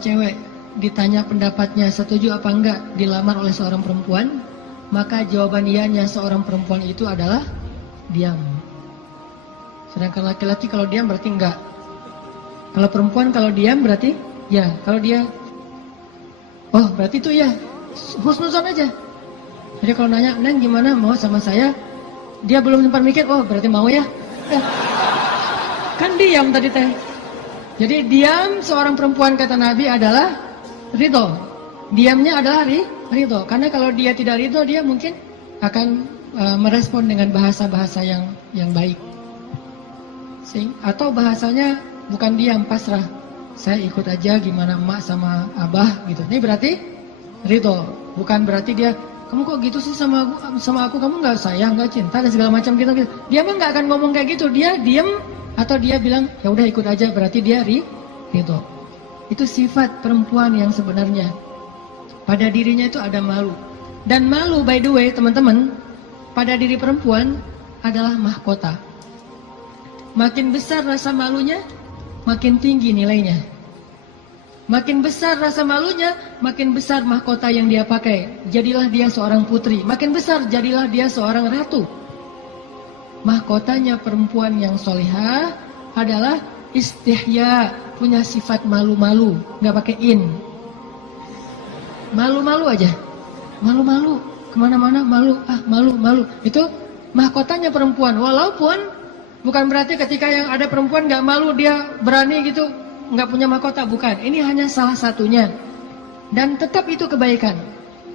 cewek ditanya pendapatnya setuju apa enggak dilamar oleh seorang perempuan, maka jawaban iyanya seorang perempuan itu adalah diam. Sedangkan laki-laki kalau diam berarti enggak. Kalau perempuan kalau diam berarti ya. Kalau dia, oh berarti itu ya, husnuzon aja. Jadi kalau nanya, Neng gimana mau sama saya? Dia belum sempat mikir, oh berarti mau ya. Kan diam tadi teh. Jadi diam seorang perempuan kata Nabi adalah ridho. Diamnya adalah ridho. Karena kalau dia tidak ridho, dia mungkin akan merespon dengan bahasa-bahasa yang baik. Atau bahasanya bukan diam, pasrah. Saya ikut aja gimana emak sama abah gitu. Ini berarti ridho. Bukan berarti dia, kamu kok gitu sih sama aku, kamu nggak sayang, nggak cinta dan segala macam gitu. Dia mah nggak akan ngomong kayak gitu. Dia diam atau dia bilang ya udah ikut aja, berarti dia ridho. Itu sifat perempuan yang sebenarnya. Pada dirinya itu ada malu. Dan malu, by the way teman-teman, pada diri perempuan adalah mahkota. Makin besar rasa malunya, makin tinggi nilainya. Makin besar rasa malunya, makin besar mahkota yang dia pakai. Jadilah dia seorang putri. Makin besar, jadilah dia seorang ratu. Mahkotanya perempuan yang solihah adalah istihya, punya sifat malu-malu, nggak pakai in. Malu-malu aja, malu-malu, kemana-mana malu, malu-malu. Itu mahkotanya perempuan. Walaupun bukan berarti ketika yang ada perempuan nggak malu dia berani gitu, nggak punya mahkota, bukan. Ini hanya salah satunya. Dan tetap itu kebaikan.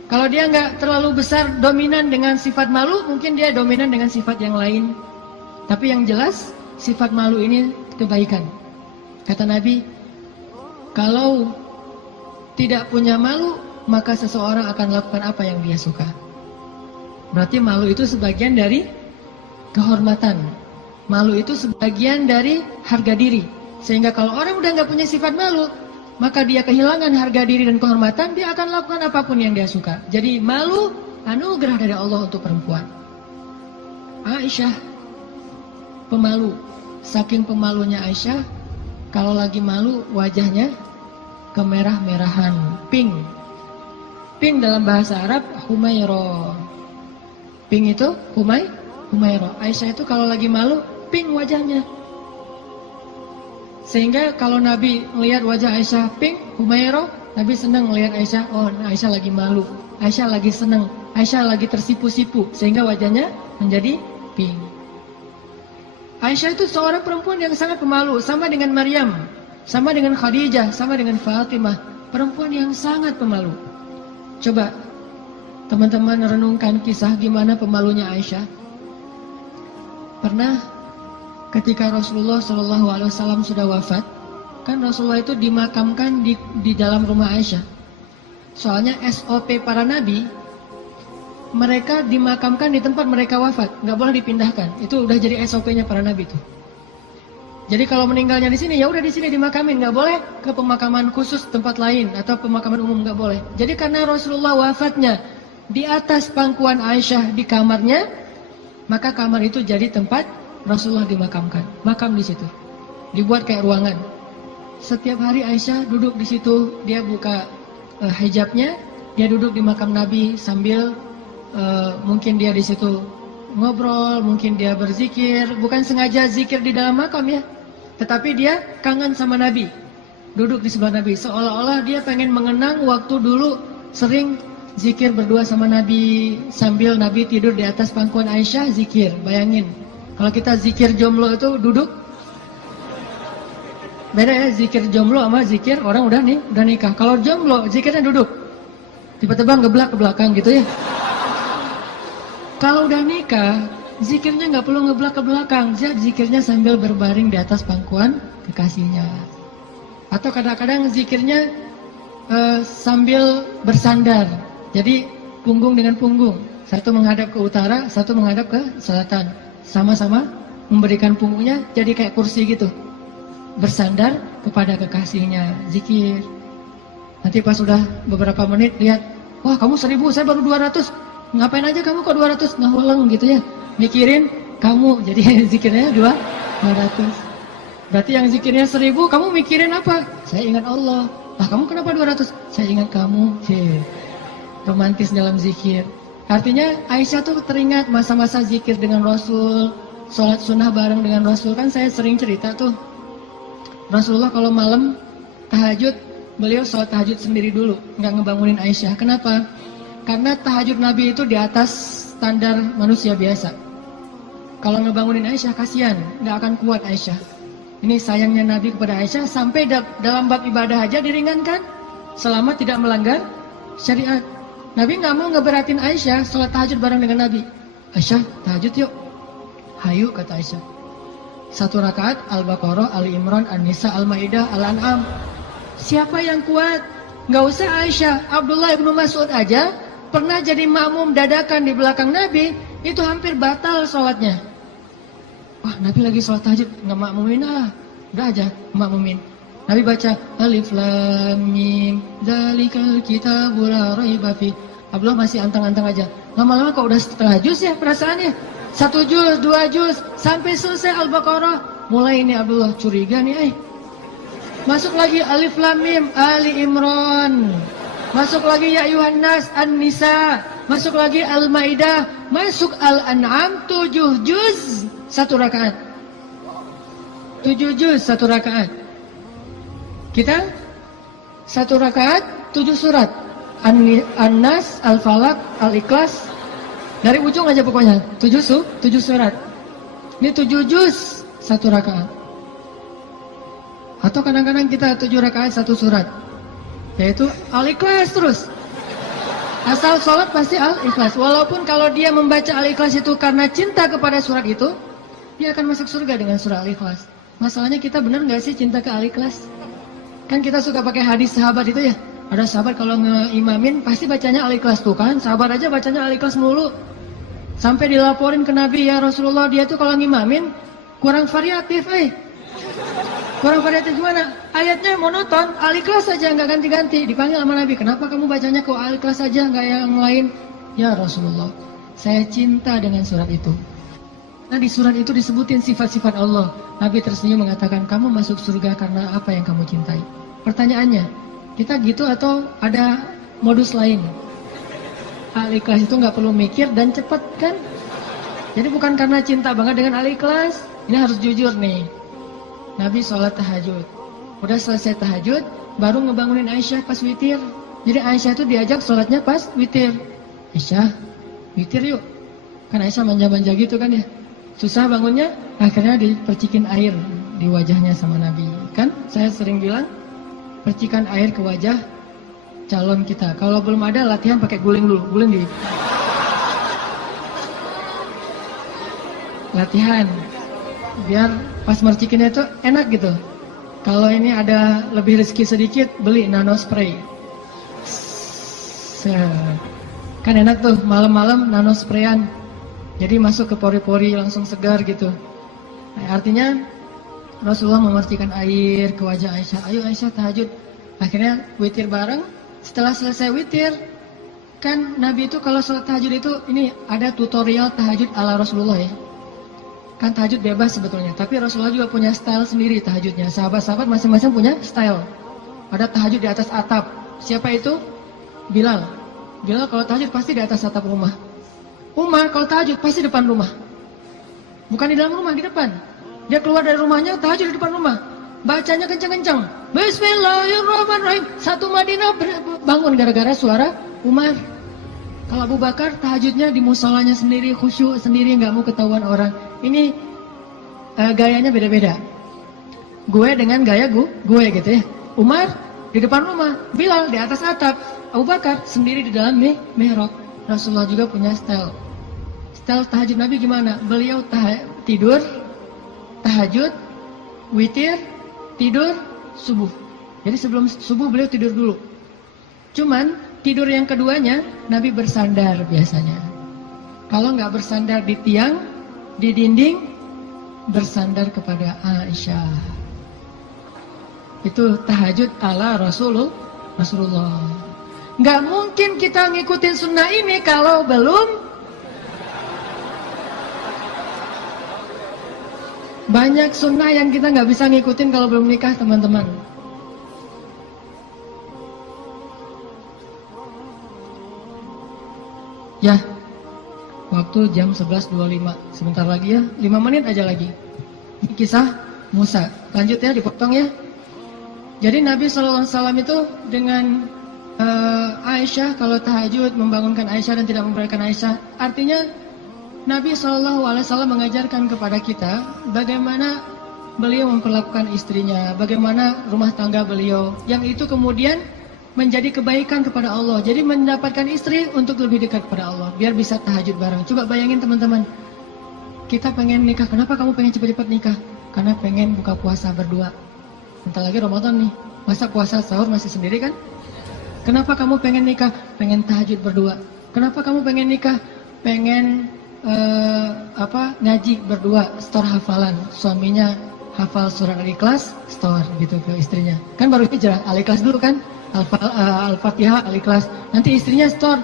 Kalau dia nggak terlalu besar dominan dengan sifat malu, mungkin dia dominan dengan sifat yang lain. Tapi yang jelas sifat malu ini kebaikan. Kata Nabi, kalau tidak punya malu, maka seseorang akan lakukan apa yang dia suka. Berarti malu itu sebagian dari kehormatan. Malu itu sebagian dari harga diri. Sehingga kalau orang udah nggak punya sifat malu, maka dia kehilangan harga diri dan kehormatan, dia akan lakukan apapun yang dia suka. Jadi malu anugerah dari Allah untuk perempuan. Aisyah pemalu. Saking pemalunya Aisyah, kalau lagi malu wajahnya kemerah-merahan, pink. Pink dalam bahasa Arab humairo. Pink itu humairo. Aisyah itu kalau lagi malu pink wajahnya. Sehingga kalau Nabi melihat wajah Aisyah pink, humairo, Nabi senang melihat Aisyah, oh Aisyah lagi malu, Aisyah lagi senang, Aisyah lagi tersipu-sipu, sehingga wajahnya menjadi pink. Aisyah itu seorang perempuan yang sangat pemalu, sama dengan Maryam, sama dengan Khadijah, sama dengan Fatimah, perempuan yang sangat pemalu. Coba teman-teman renungkan kisah gimana pemalunya Aisyah. Pernah ketika Rasulullah SAW sudah wafat, kan Rasulullah itu dimakamkan di dalam rumah Aisyah. Soalnya SOP para nabi, mereka dimakamkan di tempat mereka wafat, nggak boleh dipindahkan. Itu udah jadi SOP-nya para nabi itu. Jadi kalau meninggalnya di sini, ya udah di sini dimakamin, nggak boleh ke pemakaman khusus tempat lain atau pemakaman umum, nggak boleh. Jadi karena Rasulullah wafatnya di atas pangkuan Aisyah di kamarnya, maka kamar itu jadi tempat Rasulullah dimakamkan, makam di situ, dibuat kayak ruangan. Setiap hari Aisyah duduk di situ, dia buka hijabnya, dia duduk di makam Nabi sambil mungkin dia di situ ngobrol, mungkin dia berzikir, bukan sengaja zikir di dalam makam ya, tetapi dia kangen sama Nabi, duduk di sebelah Nabi, seolah-olah dia pengen mengenang waktu dulu sering zikir berdua sama Nabi sambil Nabi tidur di atas pangkuan Aisyah zikir. Bayangin. Kalau kita zikir jomblo itu duduk, beda ya zikir jomblo sama zikir orang udah nikah. Kalau jomblo zikirnya duduk, tiba-tiba ngeblak ke belakang gitu ya. Kalau udah nikah, zikirnya nggak perlu ngeblak ke belakang, zikirnya sambil berbaring di atas pangkuan kekasihnya. Atau kadang-kadang zikirnya sambil bersandar, jadi punggung dengan punggung, satu menghadap ke utara, satu menghadap ke selatan. Sama-sama memberikan punggungnya jadi kayak kursi gitu, bersandar kepada kekasihnya, zikir. Nanti pas sudah beberapa menit lihat, wah kamu 1000, saya baru 200, ngapain aja kamu kok 200, ngaweleng gitu ya, mikirin kamu, jadi zikirnya 200. Berarti yang zikirnya 1000, kamu mikirin apa? Saya ingat Allah. Lah kamu kenapa 200? Saya ingat kamu. Romantis dalam zikir. Artinya Aisyah tuh teringat masa-masa zikir dengan Rasul, sholat sunnah bareng dengan Rasul. Kan saya sering cerita tuh, Rasulullah kalau malam tahajud, beliau sholat tahajud sendiri dulu, nggak ngebangunin Aisyah. Kenapa? Karena tahajud Nabi itu di atas standar manusia biasa. Kalau ngebangunin Aisyah kasihan, nggak akan kuat Aisyah. Ini sayangnya Nabi kepada Aisyah, sampai dalam bab ibadah aja diringankan selama tidak melanggar syariat. Nabi nggak mau ngeberatin Aisyah sholat tahajud bareng dengan Nabi. Aisyah, tahajud yuk. Hayu, kata Aisyah. 1 rakaat Al-Baqarah, Ali Imran, An-Nisa, Al-Maidah, Al-An'am. Siapa yang kuat? Nggak usah Aisyah, Abdullah ibnu Mas'ud aja pernah jadi makmum dadakan di belakang Nabi, itu hampir batal sholatnya. Wah, Nabi lagi sholat tahajud, nggak makmumin udah aja makmumin. Nabi baca Alif Lam Mim Dzalikal Kitabul La Raiba Fi. Abdullah masih antang-antang aja. Lama-lama kok udah setengah juz ya perasaannya. 1 juz, 2 juz, sampai selesai Al-Baqarah. Mulai ini Abdullah curiga nih, Masuk lagi Alif Lam Mim Ali Imran. Masuk lagi Ya Ayuhan Nas An-Nisa. Masuk lagi Al-Maidah. Masuk Al-An'am 7 juz 1 rakaat. 7 juz 1 rakaat. Kita 1 rakaat 7 surat. An-Nas, Al-Falaq, Al-Ikhlas. Dari ujung aja pokoknya 7 surat. Ini 7 juz 1 rakaat. Atau kadang-kadang kita 7 rakaat 1 surat, yaitu Al-Ikhlas terus. Asal sholat pasti Al-Ikhlas. Walaupun kalau dia membaca Al-Ikhlas itu karena cinta kepada surat itu, dia akan masuk surga dengan surah Al-Ikhlas. Masalahnya kita benar nggak sih cinta ke Al-Ikhlas? Kan kita suka pakai hadis sahabat itu ya. Ada sahabat kalau ngeimamin pasti bacanya Al-Ikhlas tuh kan. Sahabat aja bacanya Al-Ikhlas mulu. Sampai dilaporin ke Nabi, ya Rasulullah, dia tuh kalau ngimamin kurang variatif. Kurang variatif gimana? Ayatnya monoton, Al-Ikhlas saja nggak ganti-ganti. Dipanggil sama Nabi, kenapa kamu bacanya kok Al-Ikhlas saja nggak yang lain? Ya Rasulullah, saya cinta dengan surat itu. Nah di surat itu disebutin sifat-sifat Allah. Nabi tersenyum mengatakan, kamu masuk surga karena apa yang kamu cintai. Pertanyaannya, kita gitu atau ada modus lain? Al-Ikhlas itu nggak perlu mikir dan cepat kan? Jadi bukan karena cinta banget dengan Al-Ikhlas. Ini harus jujur nih. Nabi sholat tahajud. Udah selesai tahajud, baru ngebangunin Aisyah pas witir. Jadi Aisyah itu diajak sholatnya pas witir. Aisyah, witir yuk. Kan Aisyah manja-manja gitu kan ya. Susah bangunnya, akhirnya dipercikin air di wajahnya sama Nabi. Kan saya sering bilang, percikan air ke wajah calon kita. Kalau belum ada, latihan pakai guling dulu. Guling di latihan. Biar pas mercikinnya itu enak gitu. Kalau ini ada lebih rezeki sedikit, beli nano spray. Kan enak tuh, malam-malam nano sprayan. Jadi masuk ke pori-pori langsung segar gitu. Nah, artinya Rasulullah memercikan air ke wajah Aisyah. Ayo Aisyah tahajud. Akhirnya witir bareng. Setelah selesai witir, kan Nabi itu kalau sholat tahajud itu ini ada tutorial tahajud ala Rasulullah ya. Kan tahajud bebas sebetulnya, tapi Rasulullah juga punya style sendiri tahajudnya. Sahabat-sahabat masing-masing punya style. Ada tahajud di atas atap. Siapa itu? Bilal. Bilal kalau tahajud pasti di atas atap rumah. Umar kalau tahajud pasti depan rumah. Bukan di dalam rumah, di depan. Dia keluar dari rumahnya, tahajud di depan rumah. Bacanya kencang-kencang. Bismillahirrahmanirrahim. Satu Madinah bangun gara-gara suara Umar. Kalau Abu Bakar tahajudnya di musolanya sendiri, khusyuk sendiri, nggak mau ketahuan orang. Ini gayanya beda-beda. Gue dengan gaya gue gitu ya. Umar di depan rumah, Bilal di atas atap, Abu Bakar sendiri di dalam mihrab. Rasulullah juga punya style. Style tahajud Nabi gimana? Beliau tidur, tahajud, witir, tidur, subuh. Jadi sebelum subuh beliau tidur dulu. Cuman tidur yang keduanya Nabi bersandar biasanya. Kalau nggak bersandar di tiang, di dinding, bersandar kepada Aisyah. Itu tahajud ala Rasulullah. Nggak mungkin kita ngikutin sunnah ini kalau belum. Banyak sunnah yang kita nggak bisa ngikutin kalau belum nikah teman-teman. Ya, waktu jam 11.25. Sebentar lagi ya, 5 menit aja lagi. Ini kisah Musa. Lanjut ya, dipotong ya. Jadi Nabi SAW itu dengan Aisyah, kalau tahajud membangunkan Aisyah dan tidak membiarkan Aisyah. Artinya Nabi SAW mengajarkan kepada kita bagaimana beliau memperlakukan istrinya, bagaimana rumah tangga beliau, yang itu kemudian menjadi kebaikan kepada Allah. Jadi mendapatkan istri untuk lebih dekat kepada Allah, biar bisa tahajud bareng. Coba bayangin teman-teman, kita pengen nikah. Kenapa kamu pengen cepat-cepat nikah? Karena pengen buka puasa berdua. Bentar lagi Ramadan nih, masa puasa sahur masih sendiri kan? Kenapa kamu pengen nikah? Pengen tahajud berdua. Kenapa kamu pengen nikah? Pengen ngaji berdua, store hafalan. Suaminya hafal surat Al-Ikhlas, store gitu ke istrinya. Kan baru hijrah, Al-Ikhlas dulu kan? Al-Fatihah, Al-Ikhlas. Nanti istrinya store.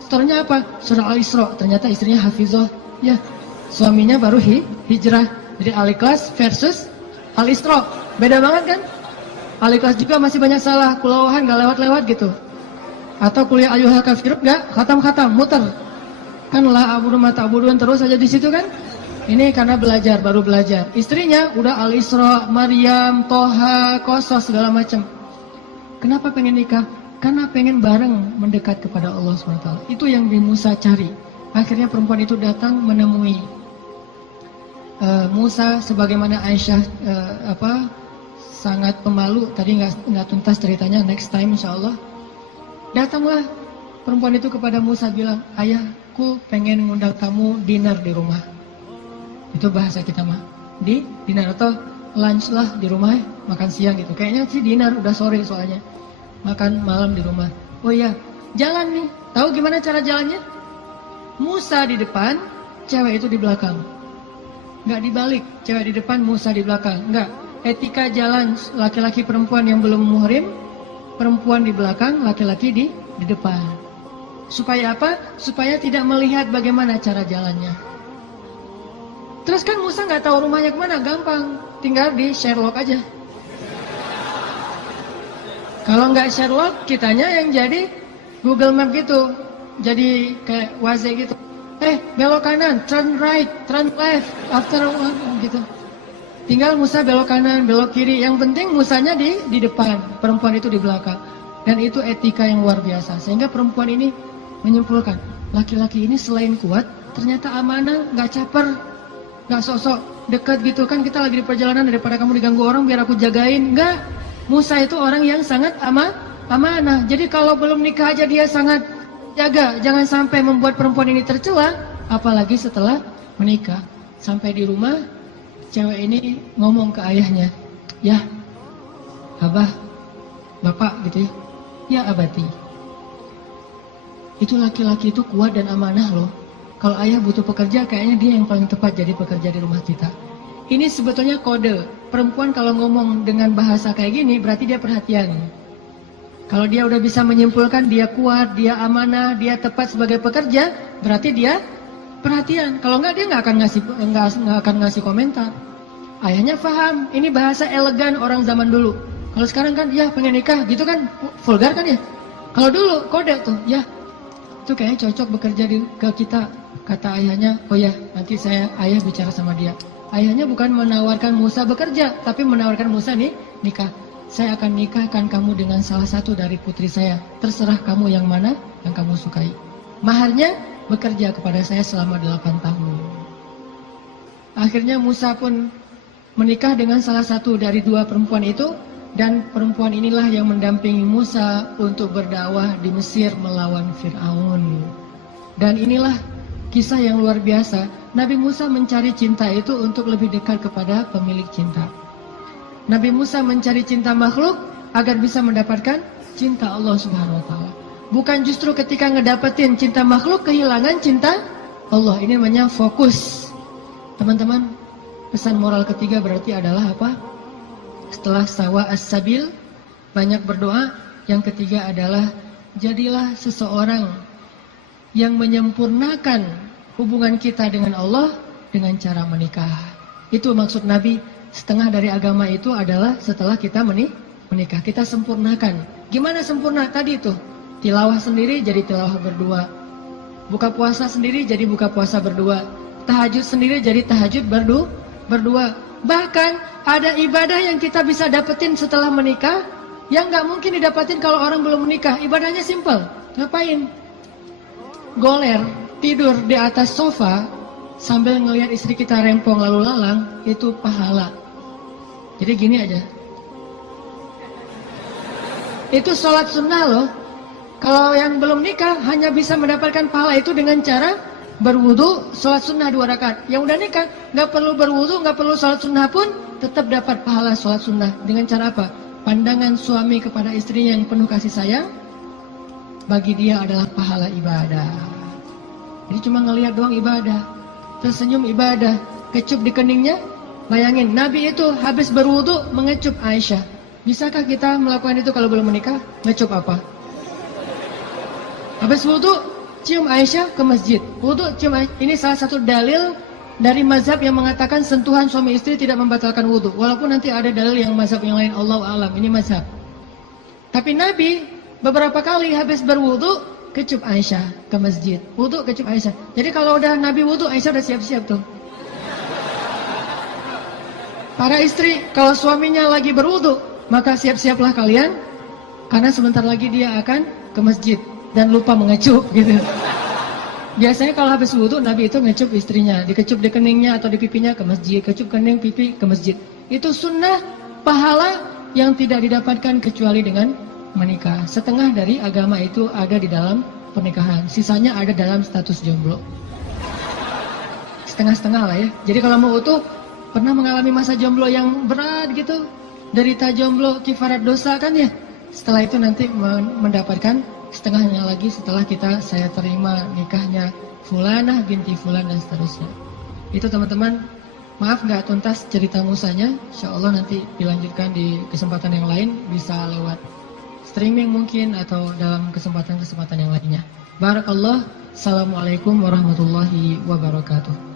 Store-nya apa? Surah Al-Isra. Ternyata istrinya hafizah. Ya, suaminya baru hijrah. Jadi Al-Ikhlas versus Al-Isra. Beda banget kan? Al-Ikhlas juga masih banyak salah, kulawahan gak lewat-lewat gitu. Atau kuliah ayyuhal kafirun gak khatam-khatam, muter. Kan la abudu ma ta'budun terus aja di situ kan? Ini karena belajar, baru belajar. Istrinya udah Al-Isra, Maryam, Toha, Qasas segala macam. Kenapa pengen nikah? Karena pengen bareng mendekat kepada Allah SWT. Itu yang Nabi Musa cari. Akhirnya perempuan itu datang menemui Musa, sebagaimana Aisyah sangat pemalu. Tadi nggak tuntas ceritanya, next time insya Allah. Datanglah perempuan itu kepada Musa bilang, ayahku pengen ngundang kamu dinner di rumah. Itu bahasa kita mah, di dinner atau lunch lah di rumah, makan siang gitu. Kayaknya sih dinner, udah sore soalnya. Makan malam di rumah. Oh iya, jalan nih. Tahu gimana cara jalannya? Musa di depan, cewek itu di belakang. Nggak dibalik, cewek di depan, Musa di belakang. Nggak. Etika jalan laki-laki perempuan yang belum muhrim, perempuan di belakang, laki-laki di depan. Supaya apa? Supaya tidak melihat bagaimana cara jalannya. Terus kan Musa nggak tahu rumahnya kemana, gampang, tinggal di Sherlock aja. Kalau nggak Sherlock, kitanya yang jadi Google Map gitu, jadi kayak Waze gitu. Belok kanan, turn right, turn left, after gitu. Tinggal Musa belok kanan, belok kiri. Yang penting Musanya di depan, perempuan itu di belakang. Dan itu etika yang luar biasa. Sehingga perempuan ini menyimpulkan, laki-laki ini selain kuat, ternyata amanah, nggak caper, nggak sok-sok dekat gitu. Kan kita lagi di perjalanan, daripada kamu diganggu orang biar aku jagain. Nggak, Musa itu orang yang sangat amanah. Jadi kalau belum nikah aja dia sangat jaga, jangan sampai membuat perempuan ini tercela, apalagi setelah menikah. Sampai di rumah, cewek ini ngomong ke ayahnya, ya, abah, bapak gitu ya, ya abati. Itu laki-laki itu kuat dan amanah loh. Kalau ayah butuh pekerja, kayaknya dia yang paling tepat jadi pekerja di rumah kita. Ini sebetulnya kode. Perempuan kalau ngomong dengan bahasa kayak gini, berarti dia perhatian. Kalau dia udah bisa menyimpulkan dia kuat, dia amanah, dia tepat sebagai pekerja, berarti dia perhatian. Kalau enggak, dia nggak akan ngasih komentar. Ayahnya paham, ini bahasa elegan orang zaman dulu. Kalau sekarang kan, ya pengen nikah, gitu kan, vulgar kan ya. Kalau dulu kode tuh, ya itu kayaknya cocok bekerja ke kita. Kata ayahnya, oh ya nanti ayah bicara sama dia. Ayahnya bukan menawarkan Musa bekerja, tapi menawarkan Musa nih nikah. Saya akan nikahkan kamu dengan salah satu dari putri saya. Terserah kamu yang mana yang kamu sukai. Maharnya bekerja kepada saya selama 8 tahun. Akhirnya Musa pun menikah dengan salah satu dari 2 perempuan itu. Dan perempuan inilah yang mendampingi Musa untuk berdakwah di Mesir melawan Fir'aun. Dan inilah kisah yang luar biasa. Nabi Musa mencari cinta itu untuk lebih dekat kepada pemilik cinta. Nabi Musa mencari cinta makhluk agar bisa mendapatkan cinta Allah Subhanahu wa taala. Bukan justru ketika ngedapetin cinta makhluk kehilangan cinta Allah. Ini namanya fokus. Teman-teman, pesan moral ketiga berarti adalah apa? Setelah sawa as-sabil, banyak berdoa. Yang ketiga adalah jadilah seseorang yang menyempurnakan hubungan kita dengan Allah dengan cara menikah. Itu maksud Nabi. Setengah dari agama itu adalah setelah kita menikah, kita sempurnakan. Gimana sempurna? Tadi itu tilawah sendiri jadi tilawah berdua, Buka puasa sendiri jadi buka puasa berdua. Tahajud sendiri jadi tahajud berdua. Bahkan ada ibadah yang kita bisa dapetin setelah menikah yang nggak mungkin didapetin kalau orang belum menikah. Ibadahnya simple. Ngapain? Goler, tidur di atas sofa sambil ngelihat istri kita rempong lalu lalang, itu pahala. Jadi gini aja. Itu sholat sunnah loh. Kalau yang belum nikah hanya bisa mendapatkan pahala itu dengan cara berwudu, sholat sunnah 2 rakaat. Yang udah nikah nggak perlu berwudu, nggak perlu sholat sunnah pun tetap dapat pahala sholat sunnah. Dengan cara apa? Pandangan suami kepada istrinya yang penuh kasih sayang, bagi dia adalah pahala ibadah. Jadi cuma ngelihat doang ibadah, tersenyum ibadah, kecup di keningnya. Bayangin, Nabi itu habis berwudu mengecup Aisyah. Bisakah kita melakukan itu kalau belum menikah? Ngecup apa? Habis wudu, cium Aisyah ke masjid. Wudu, cium Aisyah. Ini salah satu dalil dari mazhab yang mengatakan sentuhan suami istri tidak membatalkan wudu. Walaupun nanti ada dalil yang mazhab yang lain, Allahu a'lam. Ini mazhab. Tapi Nabi beberapa kali habis berwudu kecup Aisyah ke masjid. Wudu kecup Aisyah. Jadi kalau udah Nabi wudu, Aisyah udah siap-siap tuh. Para istri, kalau suaminya lagi berwudu, maka siap-siaplah kalian, karena sebentar lagi dia akan ke masjid dan lupa mengecup gitu. Biasanya kalau habis wudu, Nabi itu ngecup istrinya, dikecup di keningnya atau di pipinya ke masjid, kecup kening pipi ke masjid. Itu sunnah pahala yang tidak didapatkan kecuali dengan menikah. Setengah dari agama itu ada di dalam pernikahan, sisanya ada dalam status jomblo. Setengah-setengah lah ya. Jadi kalau mau utuh, pernah mengalami masa jomblo yang berat gitu, derita jomblo kifarat dosa kan ya. Setelah itu nanti mendapatkan setengahnya lagi setelah saya terima nikahnya Fulanah binti Fulan dan seterusnya. Itu teman-teman, maaf nggak tuntas cerita musanya. Insya Allah nanti dilanjutkan di kesempatan yang lain, bisa lewat streaming mungkin atau dalam kesempatan-kesempatan yang lainnya. Barakallah. Assalamualaikum warahmatullahi wabarakatuh.